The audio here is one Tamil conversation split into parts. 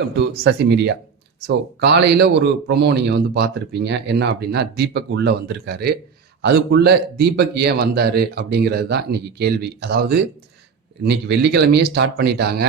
Welcome to Sasi media. So காலையில் ஒரு ப்ரொமோ நீங்கள் வந்து பார்த்துருப்பீங்க. என்ன அப்படின்னா, தீபக் உள்ளே வந்திருக்காரு. அதுக்குள்ளே தீபக் ஏன் வந்தார் அப்படிங்கிறது தான் இன்றைக்கி கேள்வி. அதாவது இன்றைக்கி வெள்ளிக்கிழமையே ஸ்டார்ட் பண்ணிட்டாங்க.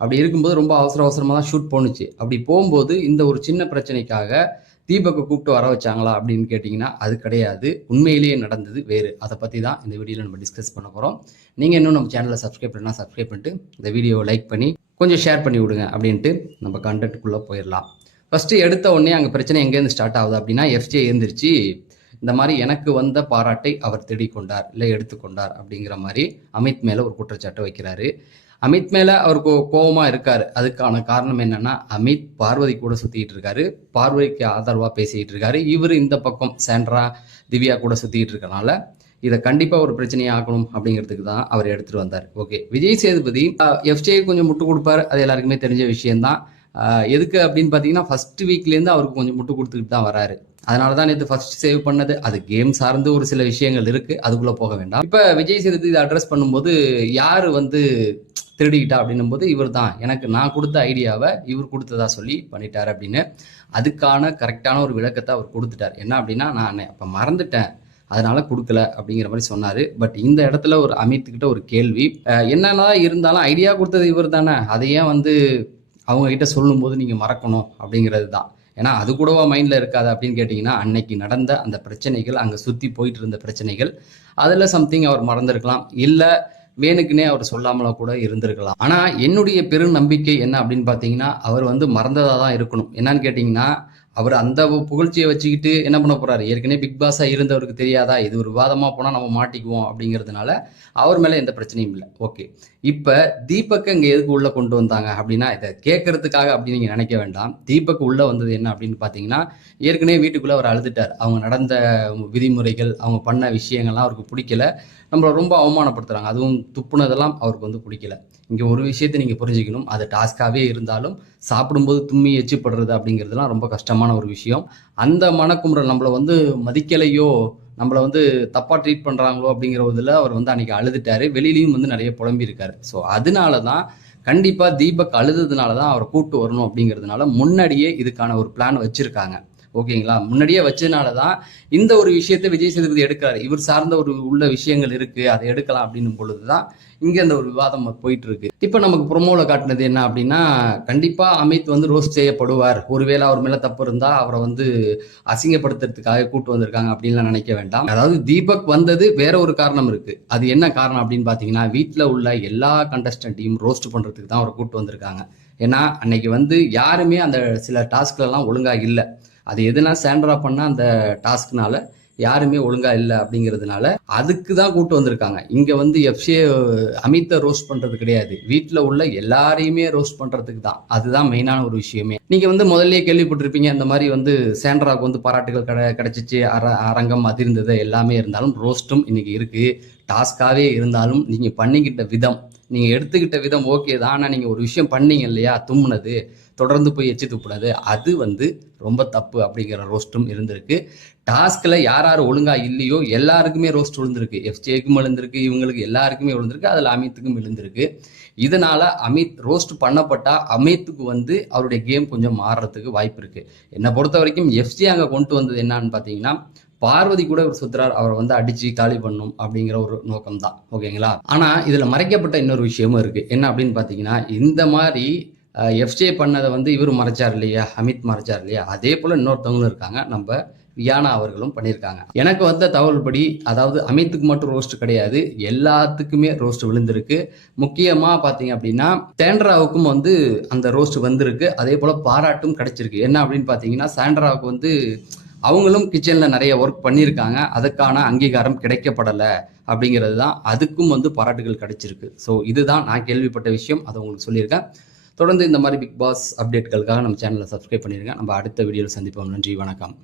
அப்படி இருக்கும்போது ரொம்ப அவசரமாக தான் ஷூட் போணுச்சு. அப்படி போகும்போது இந்த ஒரு சின்ன பிரச்சனைக்காக தீபக்கை கூப்பிட்டு வர வச்சாங்களா அப்படின்னு கேட்டிங்கன்னா அது கிடையாது. உண்மையிலேயே நடந்தது வேறு. அதை பற்றி தான் இந்த வீடியோவில் நம்ம டிஸ்கஸ் பண்ண போகிறோம். நீங்கள் இன்னும் நம்ம சேனலை சப்ஸ்கிரைப் பண்ணால் சப்ஸ்கிரைப் பண்ணிட்டு இந்த வீடியோவை லைக் பண்ணி கொஞ்சம் ஷேர் பண்ணி விடுங்க அப்படின்ட்டு நம்ம கண்டென்ட்டுக்குள்ளே போயிடலாம். ஃபஸ்ட்டு எடுத்த உடனே அங்கே பிரச்சனை எங்கேருந்து ஸ்டார்ட் ஆகுது அப்படின்னா, எஃப்ஜே எழுந்திரிச்சு இந்த மாதிரி எனக்கு வந்த பாராட்டை அவர் தேடிக்கொண்டார், இல்லை எடுத்துக்கொண்டார் அப்படிங்கிற மாதிரி அமித் மேலே ஒரு குற்றச்சாட்டை வைக்கிறாரு. அமித் மேலே அவருக்கு கோபமாக இருக்காரு. அதுக்கான காரணம் என்னன்னா, அமித் பார்வதி கூட சுற்றிக்கிட்டு இருக்காரு, பார்வதிக்கு ஆதரவாக பேசிக்கிட்டு இருக்காரு. இவர் இந்த பக்கம் சாண்ட்ரா, திவ்யா கூட சுற்றிக்கிட்டு இருக்கனால இதை கண்டிப்பாக ஒரு பிரச்சனையை ஆக்கணும் அப்படிங்கிறதுக்கு தான் அவர் எடுத்துகிட்டு வந்தார். ஓகே, விஜய் சேதுபதி எஃப்ஜே கொஞ்சம் முட்டு கொடுப்பார், அது எல்லாருக்குமே தெரிஞ்ச விஷயம்தான். எதுக்கு அப்படின்னு பார்த்தீங்கன்னா, ஃபர்ஸ்ட் வீக்லேருந்து அவருக்கு கொஞ்சம் முட்டு கொடுத்துக்கிட்டு தான் வராரு. அதனால தான் நேற்று ஃபர்ஸ்ட் சேவ் பண்ணது. அது கேம் சார்ந்து ஒரு சில விஷயங்கள் இருக்குது, அதுக்குள்ளே போக வேண்டாம். இப்போ விஜய் சேதுபதி இதை அட்ரஸ் பண்ணும்போது யார் வந்து திருடிக்கிட்டா அப்படின்னும் போது இவர் தான், எனக்கு நான் கொடுத்த ஐடியாவை இவர் கொடுத்ததா சொல்லி பண்ணிட்டார் அப்படின்னு அதுக்கான கரெக்டான ஒரு விளக்கத்தை அவர் கொடுத்துட்டார். என்ன அப்படின்னா, நான் அப்போ மறந்துட்டேன், அதனால கொடுக்கல அப்படிங்கிற மாதிரி சொன்னார். பட் இந்த இடத்துல ஒரு அமித்கிட்ட ஒரு கேள்வி, என்னன்னா இருந்தாலும் ஐடியா கொடுத்தது இவர் தானே, அதை ஏன் வந்து அவங்கக்கிட்ட சொல்லும்போது நீங்கள் மறக்கணும் அப்படிங்கிறது தான். ஏன்னா அது கூடவா மைண்டில் இருக்காது அப்படின்னு கேட்டிங்கன்னா, அன்னைக்கு நடந்த அந்த பிரச்சனைகள், அங்கே சுற்றி போயிட்டு இருந்த பிரச்சனைகள், அதில் சம்திங் அவர் மறந்துருக்கலாம், இல்லை வேணுக்குன்னே அவர் சொல்லாமல கூட இருந்திருக்கலாம். ஆனால் என்னுடைய பெரும் நம்பிக்கை என்ன அப்படின்னு பார்த்தீங்கன்னா, அவர் வந்து மறந்ததாக தான் இருக்கணும். என்னன்னு கேட்டிங்கன்னா, அவர் அந்த புகழ்ச்சியை வச்சுக்கிட்டு என்ன பண்ண போறாரு, ஏற்கனவே பிக் பாஸாக இருந்தவருக்கு தெரியாதா, இது ஒரு விவாதமாக போனால் நம்ம மாட்டிக்குவோம் அப்படிங்கிறதுனால அவர் மேலே எந்த பிரச்சனையும் இல்லை. ஓகே, இப்போ தீபக்கை இங்கே எதுக்கு உள்ளே கொண்டு வந்தாங்க அப்படின்னா, இதை கேட்கறதுக்காக அப்படின்னு நீங்கள் நினைக்க வேண்டாம். தீபக் உள்ளே வந்தது என்ன அப்படின்னு பார்த்தீங்கன்னா, ஏற்கனவே வீட்டுக்குள்ளே அவர் அழுதுட்டார். அவங்க நடந்த விதிமுறைகள், அவங்க பண்ண விஷயங்கள்லாம் அவருக்கு பிடிக்கல, நம்மளை ரொம்ப அவமானப்படுத்துகிறாங்க, அதுவும் துப்புனதெல்லாம் அவருக்கு வந்து பிடிக்கல. இங்கே ஒரு விஷயத்தை நீங்கள் புரிஞ்சுக்கணும், அது டாஸ்காகவே இருந்தாலும் சாப்பிடும்போது தும்மி எச்சிப்படுறது அப்படிங்கிறதுலாம் ரொம்ப கஷ்டமான ஒரு விஷயம். அந்த மனக்குமுறல் நம்மளை வந்து மதிக்கலையோ, நம்மளை வந்து தப்பாக ட்ரீட் பண்ணுறாங்களோ அப்படிங்கிற இதில் அவர் வந்து அன்றைக்கி அழுதுட்டார். வெளியிலையும் வந்து நிறைய புலம்பியிருக்காரு. ஸோ அதனால தான் கண்டிப்பாக தீபக் அழுதுனால தான் அவரை கூப்பிட்டு வரணும் அப்படிங்கிறதுனால முன்னாடியே இதுக்கான ஒரு பிளான் வச்சுருக்காங்க. ஓகேங்களா, முன்னாடியே வச்சதுனால தான் இந்த ஒரு விஷயத்தை விஜய் சேதுபதி எடுக்கிறாரு. இவர் சார்ந்த ஒரு உள்ள விஷயங்கள் இருக்கு, அதை எடுக்கலாம் அப்படின்னும் பொழுது தான் இங்கே அந்த ஒரு விவாதம் போயிட்டு இருக்கு. இப்போ நமக்கு ப்ரொமோல காட்டினது என்ன அப்படின்னா, கண்டிப்பா அமித் வந்து ரோஸ்ட் செய்யப்படுவார், ஒருவேளை அவர் மேல தப்பு இருந்தா அவரை வந்து அசிங்கப்படுத்துறதுக்காக கூட்டு வந்திருக்காங்க அப்படின்லாம் நினைக்க வேண்டாம். அதாவது தீபக் வந்தது வேற ஒரு காரணம் இருக்கு. அது என்ன காரணம் அப்படின்னு பாத்தீங்கன்னா, வீட்டில் உள்ள எல்லா கண்டஸ்டன்ட்டையும் ரோஸ்ட் பண்றதுக்கு தான் அவரை கூட்டு வந்திருக்காங்க. ஏன்னா அன்னைக்கு வந்து யாருமே அந்த சில டாஸ்க்ல எல்லாம் ஒழுங்கா இல்லை. அது எதுனா சாண்ட்ரா பண்ண அந்த டாஸ்க்னால யாருமே ஒழுங்கா இல்லை அப்படிங்கிறதுனால அதுக்கு தான் கூட்டு வந்திருக்காங்க. இங்க வந்து எஃப்ஜே அமித்தை ரோஸ்ட் பண்றது கிடையாது, வீட்டில் உள்ள எல்லாரையுமே ரோஸ்ட் பண்றதுக்கு தான். அதுதான் மெயினான ஒரு விஷயமே. நீங்க வந்து முதல்ல கேள்விப்பட்டிருப்பீங்க, இந்த மாதிரி வந்து சாண்ட்ராவுக்கு வந்து பாராட்டுகள் கிடைச்சிச்சு, அரங்கம் அதிர்ந்தது எல்லாமே இருந்தாலும் ரோஸ்ட்டும் இன்னைக்கு இருக்கு. டாஸ்காவே இருந்தாலும் நீங்க பண்ணிக்கிட்ட விதம், நீங்க எடுத்துக்கிட்ட விதம் ஓகே தான். ஆனால் நீங்க ஒரு விஷயம் பண்ணீங்க இல்லையா, தும்முனது, தொடர்ந்து போய் எச்சி துப்புனது, அது வந்து ரொம்ப தப்பு அப்படிங்கிற ரோஸ்ட்டும் இருந்திருக்கு. டாஸ்கில் யார் யார் ஒழுங்கா இல்லையோ எல்லாருக்குமே ரோஸ்ட் விழுந்திருக்கு. எஃப்ஜேக்கும் விழுந்திருக்கு, இவங்களுக்கு எல்லாருக்குமே விழுந்திருக்கு, அதில் அமித்துக்கும் விழுந்திருக்கு. இதனால அமித் ரோஸ்ட் பண்ணப்பட்டா அமித்துக்கு வந்து அவருடைய கேம் கொஞ்சம் மாறுறதுக்கு வாய்ப்பு இருக்கு. என்னை பொறுத்த வரைக்கும் எஃப்ஜே அங்கே கொண்டு வந்தது என்னன்னு பார்த்தீங்கன்னா, பார்வதி கூட ஒரு சுத்துறார், அவரை வந்து அடிச்சு காலி பண்ணும் அப்படிங்கிற ஒரு நோக்கம் தான். ஓகேங்களா, ஆனா இதுல மறைக்கப்பட்ட இன்னொரு விஷயமும் இருக்கு. என்ன அப்படின்னு பாத்தீங்கன்னா, இந்த மாதிரி எஃப்ஜே பண்ணதை வந்து இவர் மறைச்சார் இல்லையா, அமித் மறைச்சார் இல்லையா, அதே போல இன்னொருத்தவங்களும் இருக்காங்க, நம்ம வியானா அவர்களும் பண்ணியிருக்காங்க. எனக்கு வந்த தகவல் படி, அதாவது அமித்துக்கு மட்டும் ரோஸ்ட் கிடையாது, எல்லாத்துக்குமே ரோஸ்ட் விழுந்திருக்கு. முக்கியமா பாத்தீங்க அப்படின்னா சாண்ட்ராவுக்கும் வந்து அந்த ரோஸ்ட் வந்திருக்கு, அதே போல பாராட்டும் கிடைச்சிருக்கு. என்ன அப்படின்னு பாத்தீங்கன்னா, சாண்ட்ராவுக்கு வந்து அவங்களும் கிச்சனில் நிறைய ஒர்க் பண்ணியிருக்காங்க, அதுக்கான அங்கீகாரம் கிடைக்கப்படலை அப்படிங்கிறது தான், அதுக்கும் வந்து பாராட்டுகள் கிடைச்சிருக்கு. ஸோ இதுதான் நான் கேள்விப்பட்ட விஷயம், அதை உங்களுக்கு சொல்லியிருக்கேன். தொடர்ந்து இந்த மாதிரி பிக் பாஸ் அப்டேட்களுக்காக நம்ம சேனலை சப்ஸ்கிரைப் பண்ணிடுங்க. நம்ம அடுத்த வீடியோவில் சந்திப்போம். நன்றி, வணக்கம்.